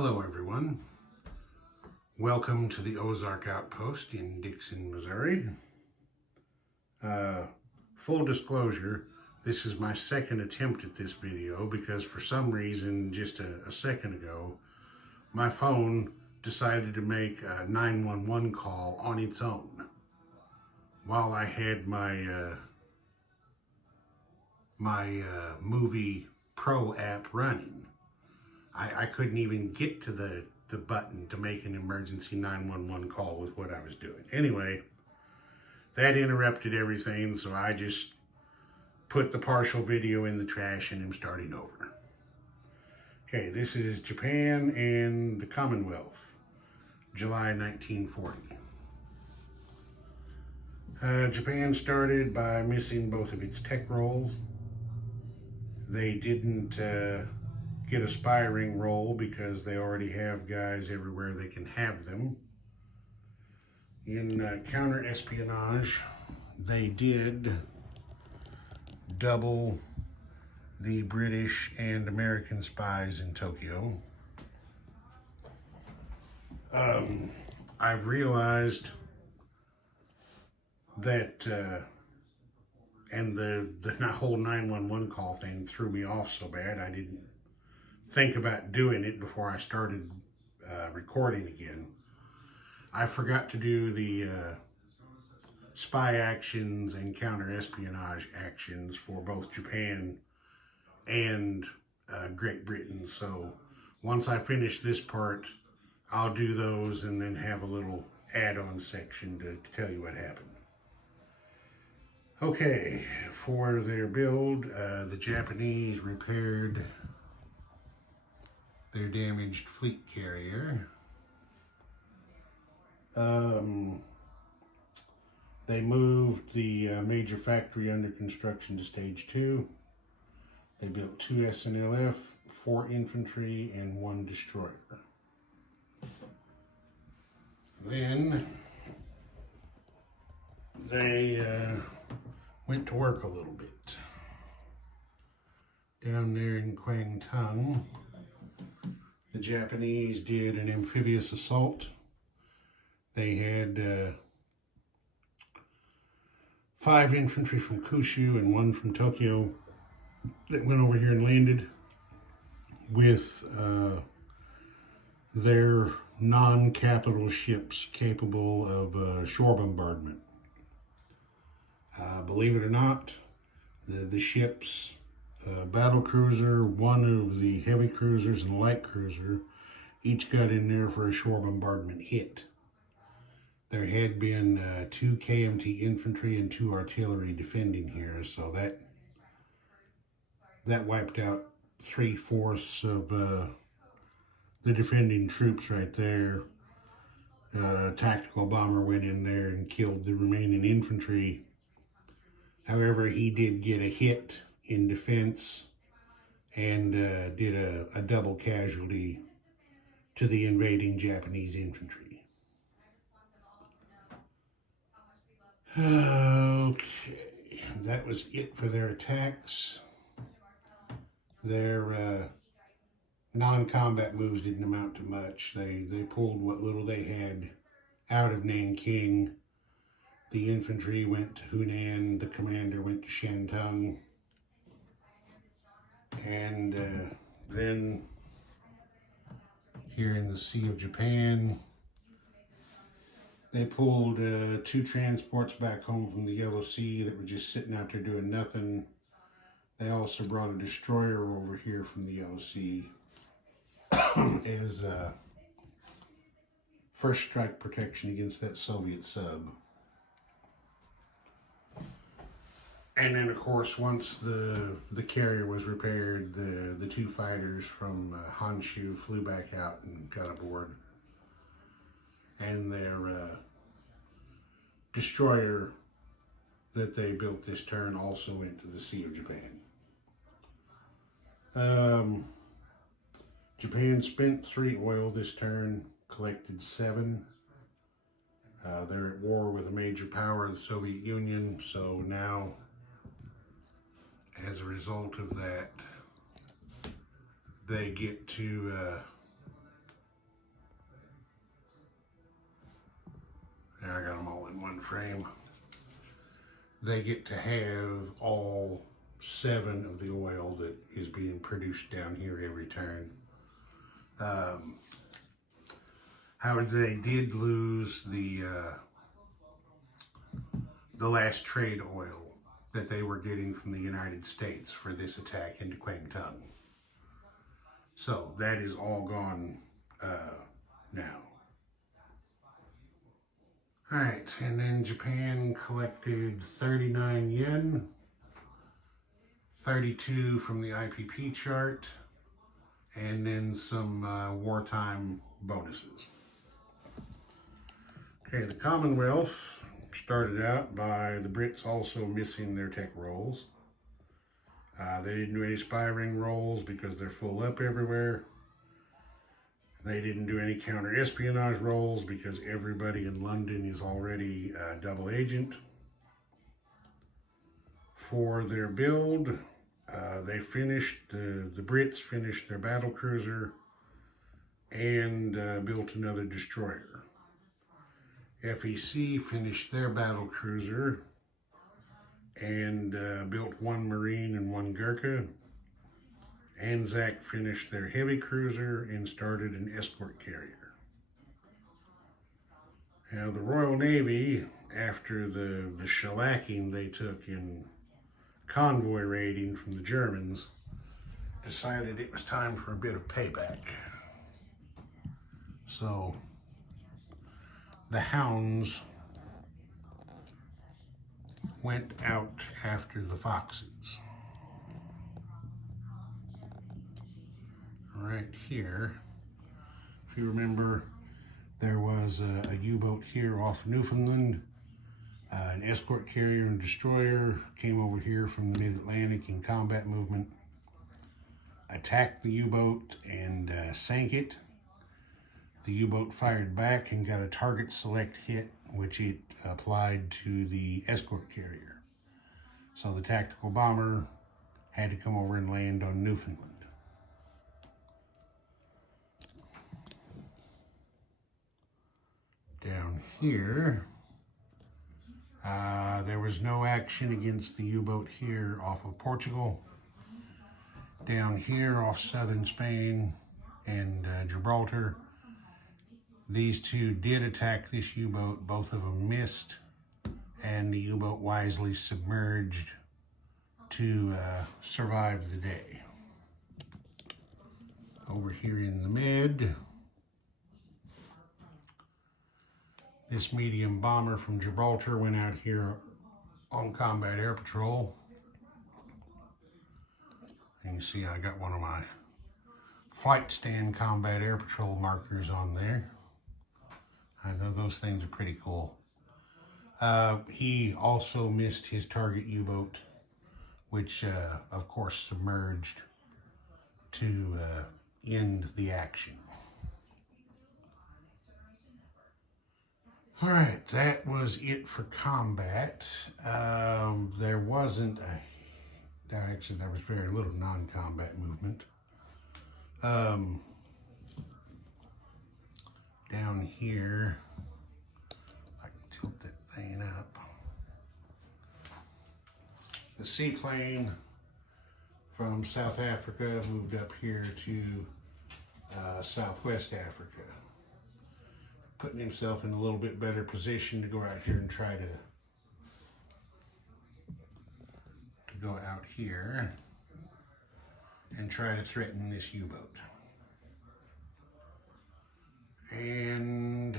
Hello everyone. Welcome to the Ozark Outpost in Dixon, Missouri. Full disclosure, this is my second attempt at this video because for some reason just a second ago my phone decided to make a 911 call on its own while I had my Movie Pro app running. I couldn't even get to the button to make an emergency 911 call with what I was doing. Anyway, that interrupted everything, so I just put the partial video in the trash and am starting over. Okay, this is Japan and the Commonwealth, July 1940. Japan started by missing both of its tech roles. They didn't get a spy ring role because they already have guys everywhere they can have them. In counter-espionage, they did double the British and American spies in Tokyo. I've realized that, and the whole 911 call thing threw me off so bad I didn't think about doing it before I started recording again. I forgot to do the spy actions and counter-espionage actions for both Japan and Great Britain. So once I finish this part, I'll do those and then have a little add-on section to tell you what happened. Okay, for their build, the Japanese repaired their damaged fleet carrier. They moved the major factory under construction to stage 2. They built 2 SNLF, 4 infantry, and 1 destroyer. Then they went to work a little bit. Down there in Kwangtung, the Japanese did an amphibious assault. They had 5 infantry from Kyushu and 1 from Tokyo that went over here and landed with their non-capital ships capable of shore bombardment. Believe it or not, the ships, battle cruiser, 1 of the heavy cruisers, and a light cruiser, each got in there for a shore bombardment hit. There had been 2 KMT infantry and 2 artillery defending here, so that wiped out 3/4 of the defending troops right there. Tactical bomber went in there and killed the remaining infantry. However, he did get a hit in defense and did a double casualty to the invading Japanese infantry. Okay, that was it for their attacks. Their non-combat moves didn't amount to much. They pulled what little they had out of Nanking. The infantry went to Hunan, the commander went to Shantung, and then here in the Sea of Japan, they pulled 2 transports back home from the Yellow Sea that were just sitting out there doing nothing. They also brought a destroyer over here from the Yellow Sea as first strike protection against that Soviet sub. And then, of course, once the carrier was repaired, the 2 fighters from Honshu flew back out and got aboard. And their destroyer that they built this turn also went to the Sea of Japan. Japan spent 3 oil this turn, collected 7. They're at war with a major power, the Soviet Union, so now, as a result of that, they get to Now I got them all in one frame. They get to have all 7 of the oil that is being produced down here every turn. However, they did lose the last trade oil that they were getting from the United States for this attack into Kwangtung. So that is all gone now. All right, and then Japan collected 39 yen, 32 from the IPP chart, and then some wartime bonuses. Okay, the Commonwealth started out by the Brits also missing their tech rolls. They didn't do any spy ring rolls because they're full up everywhere. They didn't do any counter-espionage rolls because everybody in London is already a double agent. For their build, they finished, the Brits finished their battle cruiser and built another destroyer. FEC finished their battle cruiser and built 1 Marine and 1 Gurkha. Anzac finished their heavy cruiser and started an escort carrier. Now the Royal Navy, after the shellacking they took in convoy raiding from the Germans, decided it was time for a bit of payback. So the Hounds went out after the Foxes. Right here, if you remember, there was a U-boat here off Newfoundland. An escort carrier and destroyer came over here from the mid-Atlantic in combat movement, attacked the U-boat and sank it. The U-boat fired back and got a target select hit, which it applied to the escort carrier. So the tactical bomber had to come over and land on Newfoundland. Down here, there was no action against the U-boat here off of Portugal. Down here off southern Spain and Gibraltar, these two did attack this U-boat. Both of them missed, and the U-boat wisely submerged to survive the day. Over here in the mid, this medium bomber from Gibraltar went out here on combat air patrol. And you see I got one of my flight stand combat air patrol markers on there. I know those things are pretty cool. He also missed his target U-boat, which of course submerged to end the action. All right, that was it for combat. There wasn't actually there was very little non-combat movement. Down here, I can tilt that thing up. The seaplane from South Africa moved up here to Southwest Africa, putting himself in a little bit better position to go out here and try to go out here and try to threaten this U-boat. And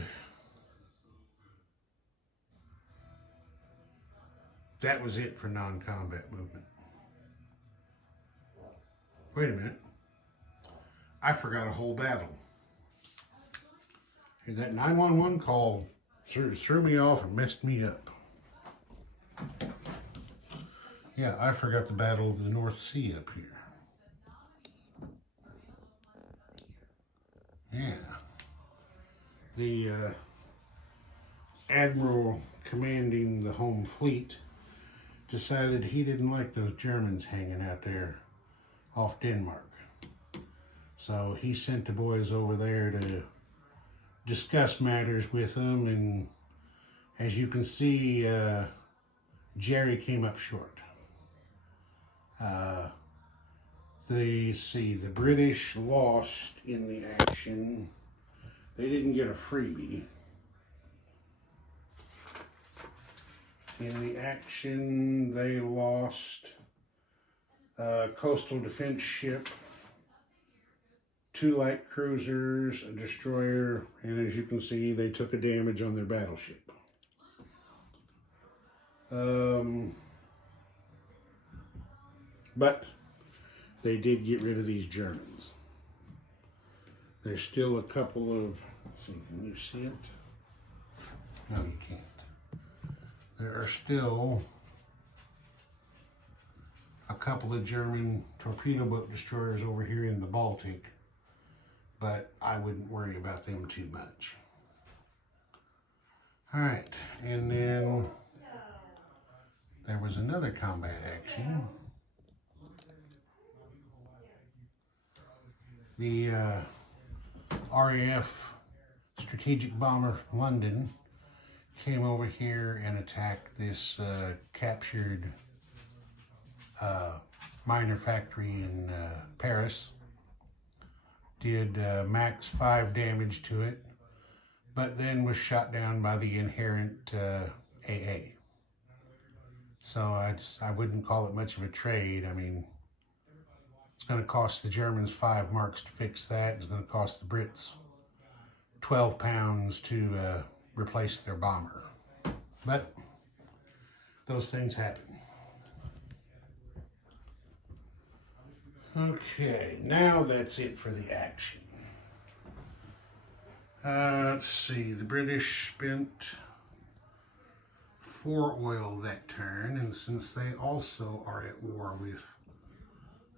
that was it for non-combat movement. Wait a minute. I forgot a whole battle. That 911 call threw me off and messed me up. Yeah, I forgot the Battle of the North Sea up here. Yeah. The admiral commanding the home fleet decided he didn't like those Germans hanging out there off Denmark. So he sent the boys over there to discuss matters with them, and As you can see, Jerry came up short. The British lost in the action. They didn't get a freebie. In the action, they lost a coastal defense ship, 2 light cruisers, a destroyer, and as you can see, they took a damage on their battleship. But they did get rid of these Germans. There's still a couple of, let's see, can you see it? No, you can't. There are still a couple of German torpedo boat destroyers over here in the Baltic, but I wouldn't worry about them too much. All right, and then there was another combat action. The RAF strategic bomber London came over here and attacked this captured miner factory in Paris. Did max 5 damage to it, but then was shot down by the inherent AA. So I wouldn't call it much of a trade. I mean, it's going to cost the Germans 5 marks to fix that. It's going to cost the Brits 12 pounds to replace their bomber. But those things happen. Okay, now that's it for the action. Let's see, the British spent 4 oil that turn, and since they also are at war with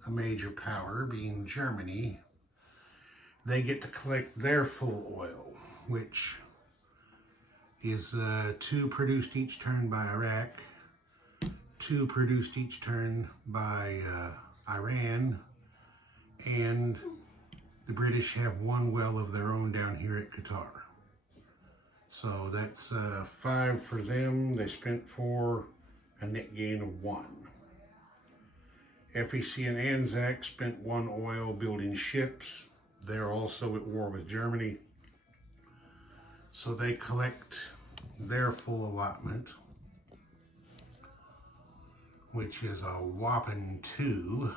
a major power, being Germany, they get to collect their full oil, which is 2 produced each turn by Iraq, 2 produced each turn by Iran, and the British have 1 well of their own down here at Qatar. So that's 5 for them. They spent 4, a net gain of 1. FEC and Anzac spent 1 oil building ships. They're also at war with Germany. So they collect their full allotment, which is a whopping 2.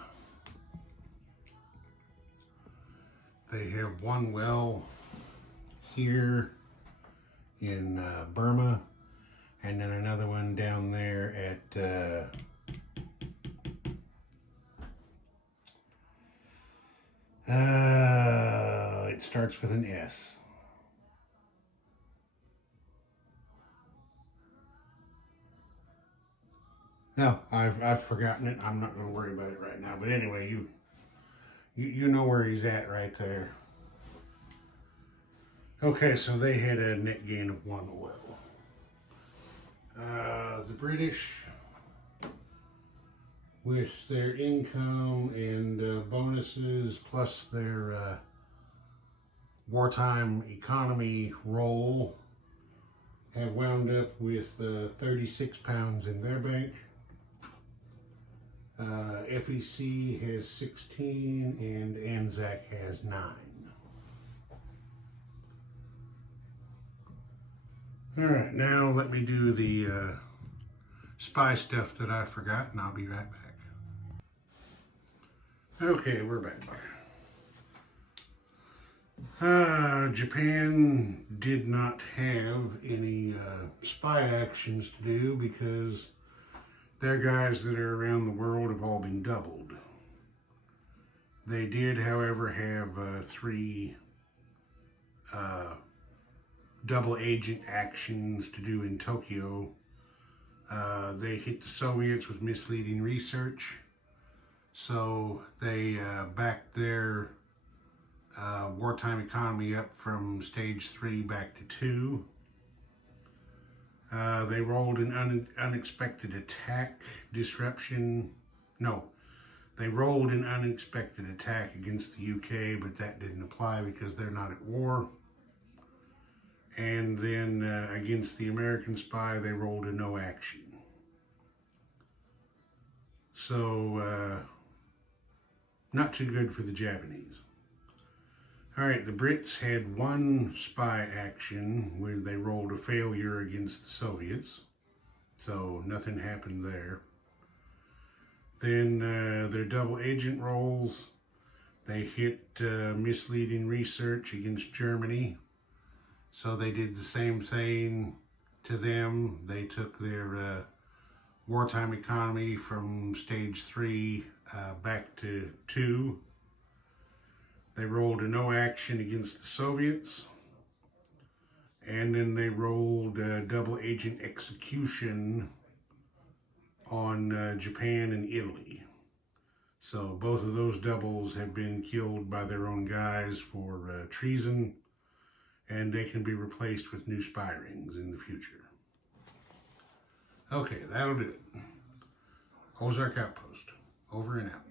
They have 1 well here in Burma, and then another one down there at it starts with an S. No, I've forgotten it. I'm not going to worry about it right now. But anyway, you know where he's at right there. Okay, so they had a net gain of 1 oil. The British, with their income and bonuses, plus their wartime economy roll, have wound up with 36 pounds in their bank. FEC has 16 and Anzac has 9. All right, now let me do the spy stuff that I forgot, and I'll be right back. Okay, we're back. Japan did not have any spy actions to do because their guys that are around the world have all been doubled. They did, however, have 3 double agent actions to do in Tokyo. They hit the Soviets with misleading research, so they backed their wartime economy up from stage 3 back to 2. They rolled an unexpected attack disruption. No, they rolled an unexpected attack against the UK, but that didn't apply because they're not at war. And then against the American spy, they rolled a no action. So, not too good for the Japanese. All right, the Brits had one spy action where they rolled a failure against the Soviets. So nothing happened there. Then their double agent rolls, they hit misleading research against Germany. So they did the same thing to them. They took their wartime economy from stage 3 back to 2. They rolled a no action against the Soviets. And then they rolled a double agent execution on Japan and Italy. So both of those doubles have been killed by their own guys for treason, and they can be replaced with new spy rings in the future. Okay, that'll do it. Ozark Outpost, over and out.